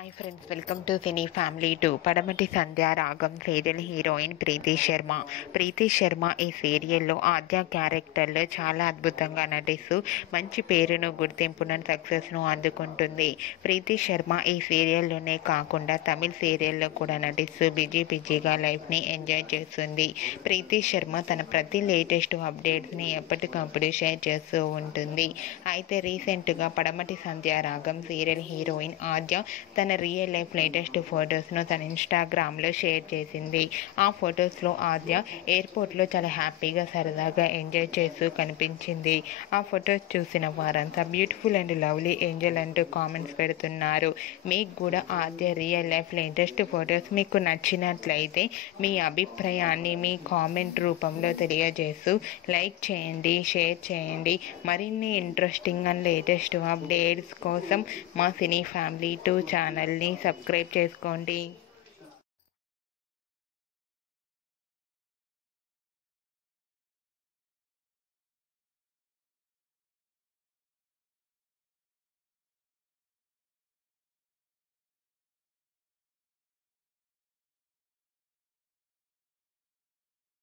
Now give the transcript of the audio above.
Hi friends, welcome to cine family 2. పడమటి సంధ్య రాగం serial heroine ప్రీతి శర్మ. ప్రీతి శర్మ ఈ సీరియల్లో ఆద్య క్యారెక్టర్లో చాలా అద్భుతంగా నటిస్తూ మంచి పేరును, గుర్తింపును, సక్సెస్ను అందుకుంటుంది. ప్రీతి శర్మ ఈ సీరియల్లోనే కాకుండా తమిళ్ సీరియల్లో కూడా నటిస్తూ బిజీగా లైఫ్ని ఎంజాయ్ చేస్తుంది. ప్రీతి శర్మ తన ప్రతి లేటెస్ట్ అప్డేట్స్ని ఎప్పటికప్పుడు షేర్ చేస్తూ ఉంటుంది. అయితే రీసెంట్గా పడమటి సంధ్య రాగం సీరియల్ హీరోయిన్ ఆద్య తన రియల్ లైఫ్ లేటెస్ట్ ఫొటోస్ను తన ఇన్స్టాగ్రామ్లో షేర్ చేసింది. ఆ ఫొటోస్లో ఆద్య ఎయిర్పోర్ట్లో చాలా హ్యాపీగా, సరదాగా ఎంజాయ్ చేస్తూ కనిపించింది. ఆ ఫొటోస్ చూసిన వారంతా బ్యూటిఫుల్ అండ్ లవ్లీ ఏంజల్ అంటూ కామెంట్స్ పెడుతున్నారు. మీకు కూడా ఆద్య రియల్ లైఫ్ లేటెస్ట్ ఫొటోస్ మీకు నచ్చినట్లయితే మీ అభిప్రాయాన్ని మీ కామెంట్ రూపంలో తెలియజేస్తూ లైక్ చేయండి, షేర్ చేయండి. మరిన్ని ఇంట్రెస్టింగ్ అండ్ లేటెస్ట్ అప్డేట్స్ కోసం మా సినీ ఫ్యామిలీ 2 ఛానల్ని సబ్స్క్రైబ్ చేసుకోండి.